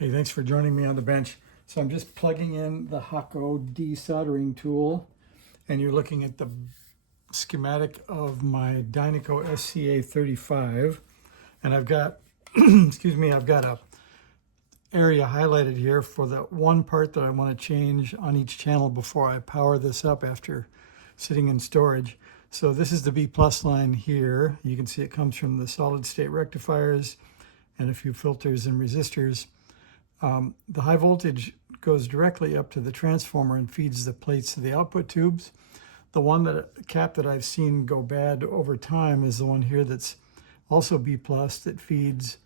Hey, thanks for joining me on the bench. So I'm just plugging in the Hako desoldering tool, and you're looking at the schematic of my Dynaco SCA-35, and I've got, excuse me, I've got a area highlighted here for the one part that I want to change on each channel before I power this up after sitting in storage. So this is the B+ line here. You can see it comes from the solid state rectifiers and a few filters and resistors. The high voltage goes directdirectly up to the transformer and feeds the plates to the output tubes. The one cap that I've seen go bad over time is the one here that's also B+ that feeds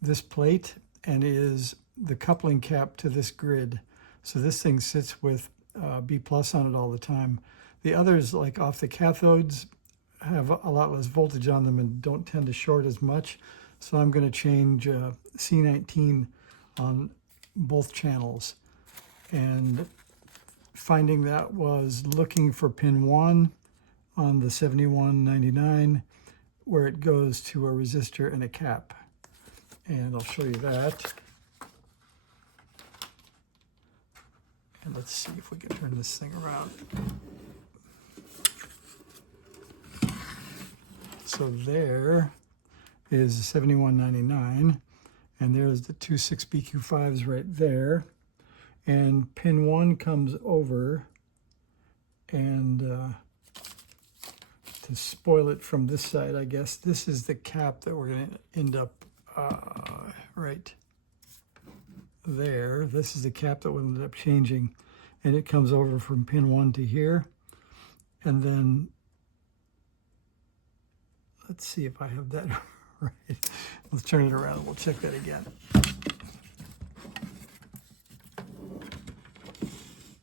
this plate and is the coupling cap to this grid. So this thing sits with B+ on it all the time. The others, like off the cathodes, have a lot less voltage on them and don't tend to short as much. So I'm going to change C19 on both channels, and finding that was looking for pin 1 on the 7199 where it goes to a resistor and a cap, and I'll show you that. And let's see if we can turn this thing around. So there is the 7199, and there's the 2 6BQ5s right there. And pin 1 comes over, and to spoil it from this side, I guess, this is the cap that we're going to end up right there. This is the cap that we'll end up changing, and it comes over from pin 1 to here. And then let's see if I have that right. Let's turn it around and we'll check that again.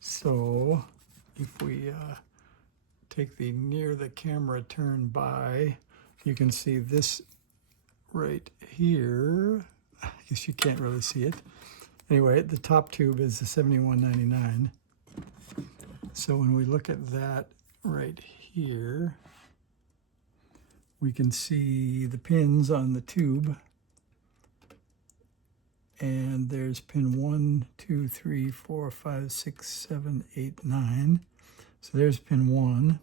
So if we take the near the camera turn by, you can see this right here. I guess you can't really see it. Anyway, the top tube is the 7199. So when we look at that right here, we can see the pins on the tube, and there's pin 1, 2, 3, 4, 5, 6, 7, 8, 9. So there's pin 1.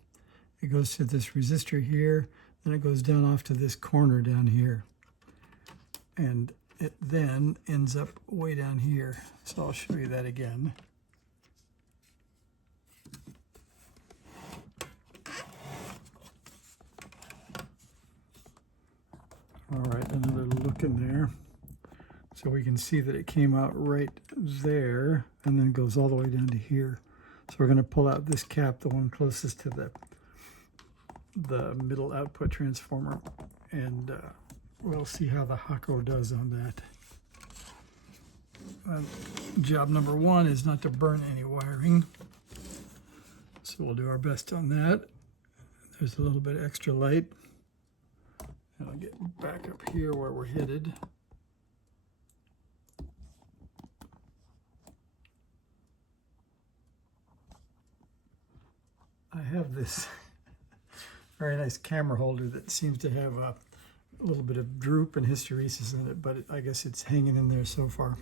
It goes to this resistor here, then it goes down off to this corner down here, and it then ends up way down here. So I'll show you that again. All right, another look in there. So we can see that it came out right there and then goes all the way down to here. So we're going to pull out this cap, the one closest to the middle output transformer, and we'll see how the Hako does on that. Job number 1 is not to burn any wiring, so we'll do our best on that. There's a little bit extra light. And I'll get back up here where we're headed. I have this very nice camera holder that seems to have a little bit of droop and hysteresis in it, but I guess it's hanging in there so far.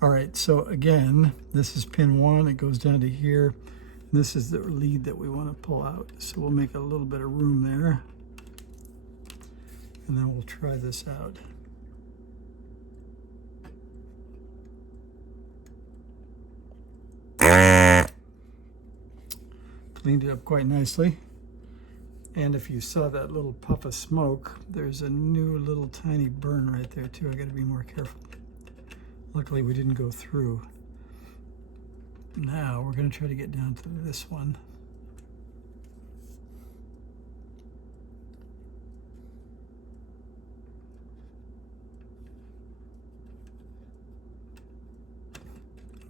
All right, so again, this is pin 1. It goes down to here. And this is the lead that we want to pull out. So we'll make a little bit of room there, and then we'll try this out. Cleaned it up quite nicely. And if you saw that little puff of smoke, there's a new little tiny burn right there too. I got to be more careful. Luckily we didn't go through. Now we're going to try to get down to this one.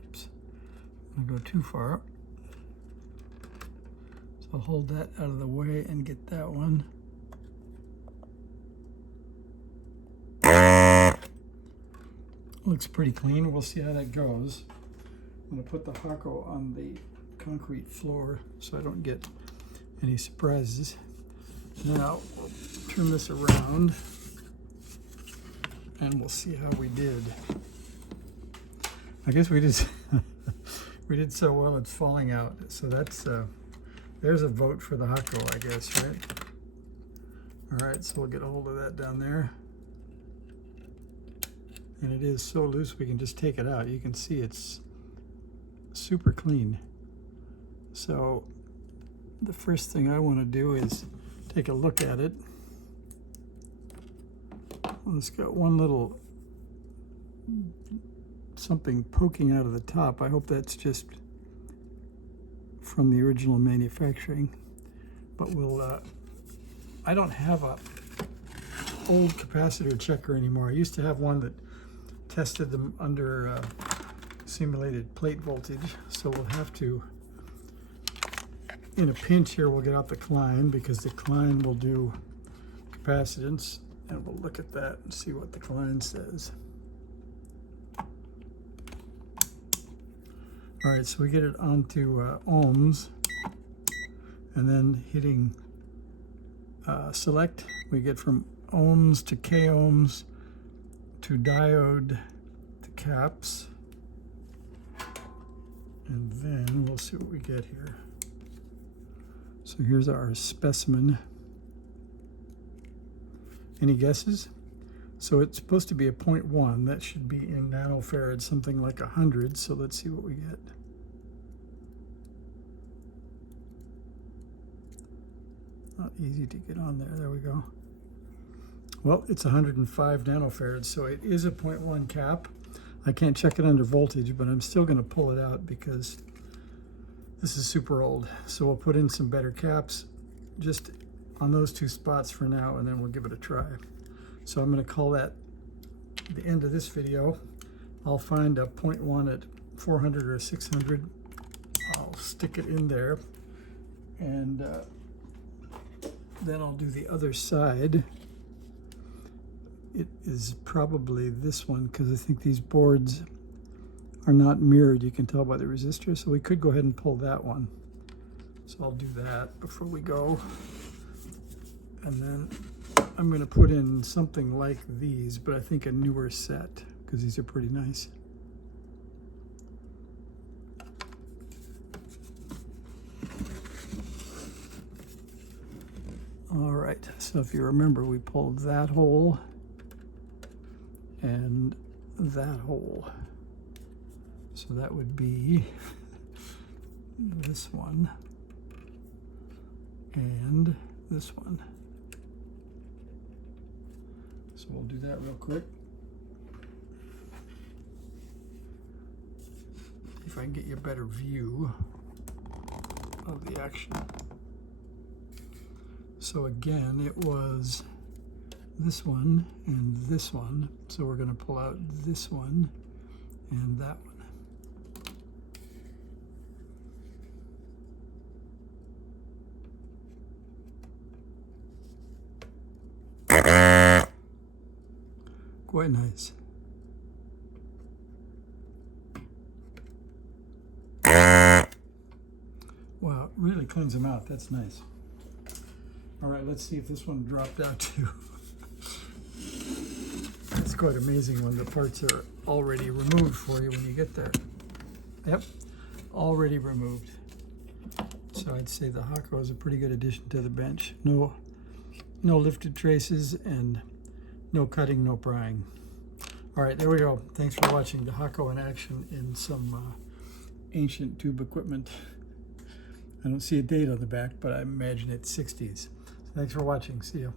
Oops, I'm going to go too far up. So I'll hold that out of the way and get that one. Looks pretty clean. We'll see how that goes. I'm going to put the Hako on the concrete floor so I don't get any surprises. Now we'll turn this around and we'll see how we did. I guess we did we did so well it's falling out. So that's there's a vote for the Hako, I guess, right? All right, so we'll get a hold of that down there. And it is so loose we can just take it out. You can see it's super clean. So the first thing I want to do is take a look at it. Well, it's got one little something poking out of the top. I hope that's just from the original manufacturing. But we'll, I don't have a old capacitor checker anymore. I used to have one that tested them under simulated plate voltage. So we'll have to, in a pinch here, we'll get out the Klein, because the Klein will do capacitance, and we'll look at that and see what the Klein says. All right, so we get it onto ohms, and then hitting select, we get from ohms to k ohms to diode to caps, and then we'll see what we get here. So here's our specimen. Any guesses? So it's supposed to be a 0.1. That should be in nanofarads, something like 100. So let's see what we get. Not easy to get on there. There we go. Well, it's 105 nanofarads, so it is a 0.1 cap. I can't check it under voltage, but I'm still going to pull it out because this is super old. So we'll put in some better caps just on those two spots for now, and then we'll give it a try. So I'm going to call that the end of this video. I'll find a 0.1 at 400 or 600. I'll stick it in there, and then I'll do the other side. It is probably this one, because I think these boards are not mirrored. You can tell by the resistor, so we could go ahead and pull that one. So I'll do that before we go. And then I'm going to put in something like these, but I think a newer set, because these are pretty nice. All right, so if you remember, we pulled that hole and that hole. So that would be this one and this one. So we'll do that real quick. If I can get you a better view of the action. So again, it was this one and this one. So we're going to pull out this one and that one. Quite nice. Wow, it really cleans them out. That's nice. All right, let's see if this one dropped out too. It's quite amazing when the parts are already removed for you when you get there. Yep, already removed. So I'd say the Hako is a pretty good addition to the bench. No lifted traces and no cutting, no prying. All right, there we go. Thanks for watching the Hako in action in some ancient tube equipment. I don't see a date on the back, but I imagine it's 60s. So thanks for watching. See you.